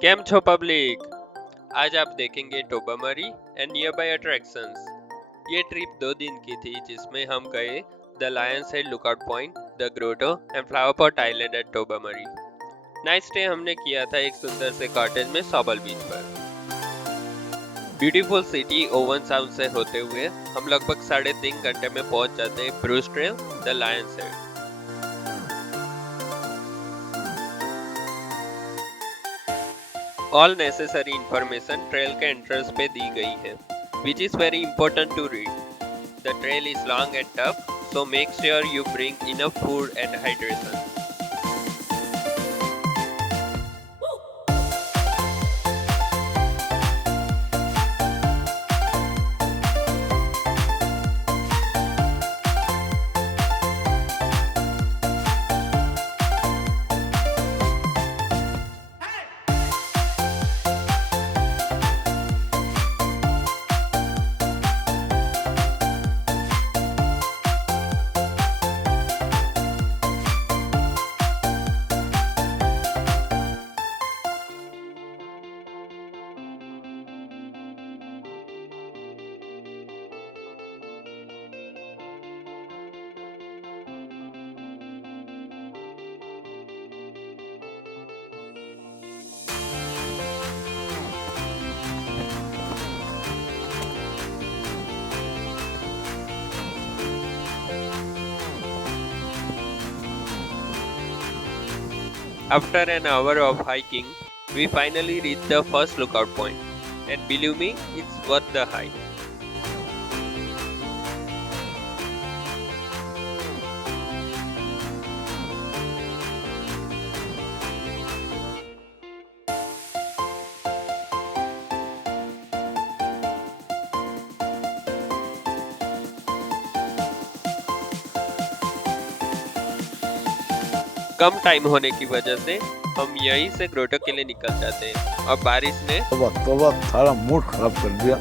केम छो पब्लिक। आज आप देखेंगे Tobermory and nearby attractions. ये ट्रिप 2 दिन की थी जिसमें हम गए the Lion's Head lookout point, the Grotto and Flower pot Island at Tobermory. Night stay हमने किया था एक सुंदर से कॉटेज में सॉबल बीच पर। ब्यूटीफुल सिटी ओवन साउंड से होते हुए हम लगभग 3.5 घंटे में पहुंच जाते Bruce trail the Lion's head. All necessary information trail के entrance पे दी गई है, which is very important to read. The trail is long and tough, so make sure you bring enough food and hydration. After an hour of hiking, we finally reached the first lookout point, and believe me, it's worth the hike. कम टाइम होने की वजह से हम यहीं से ग्रोटो के लिए निकल जाते हैं और बारिश ने तोबा सारा मूड खराब कर दिया।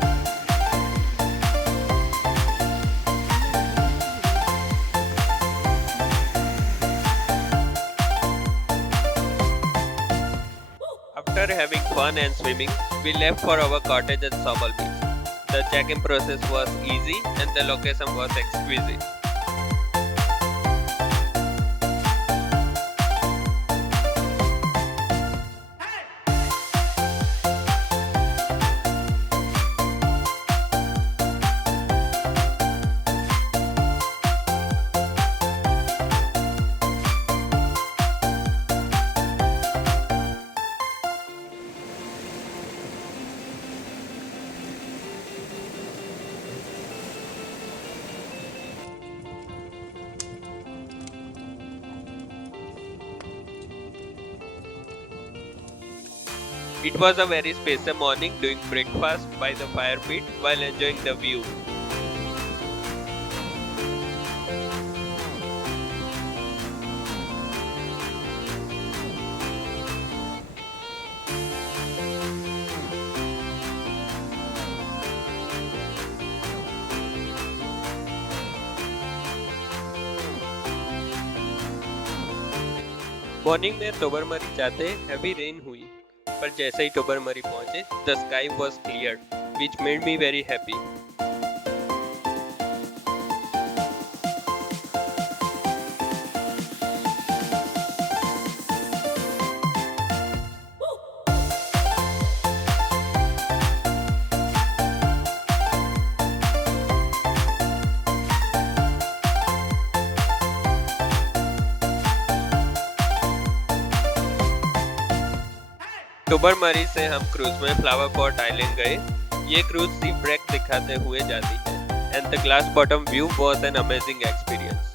After having fun and swimming, we left for our cottage at Sobal Beach. The check-in process was easy and the location was exquisite. It was a very special morning doing breakfast by the fire pit while enjoying the view. Morning में टोबरमरी जाते heavy rain हुई, पर जैसे ही टोबरमरी पहुंचे the sky was clear, which made me very happy. टोबरमरी से हम क्रूज में फ्लावर पॉट आइलैंड गए। ये क्रूज सी ब्रेक दिखाते हुए जाती है and the glass bottom view was an amazing experience.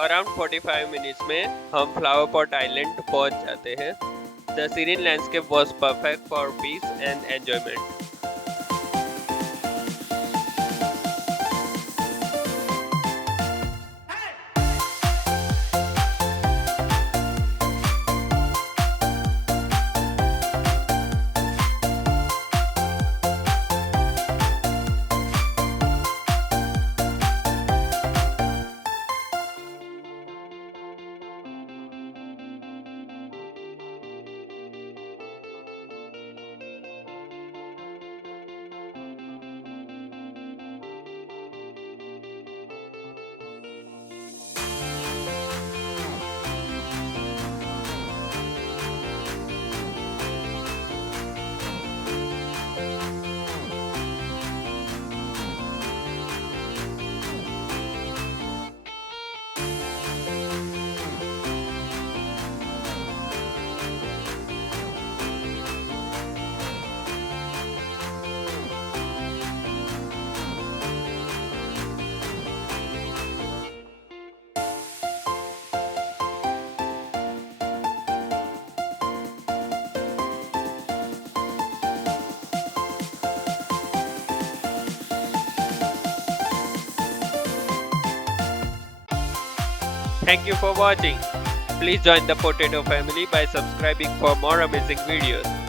Around 45 minutes में हम फ्लावर पॉट आइलैंड पहुंच जाते हैं। The serene landscape was perfect for peace and enjoyment. Thank you for watching. Please join the Potato family by subscribing for more amazing videos.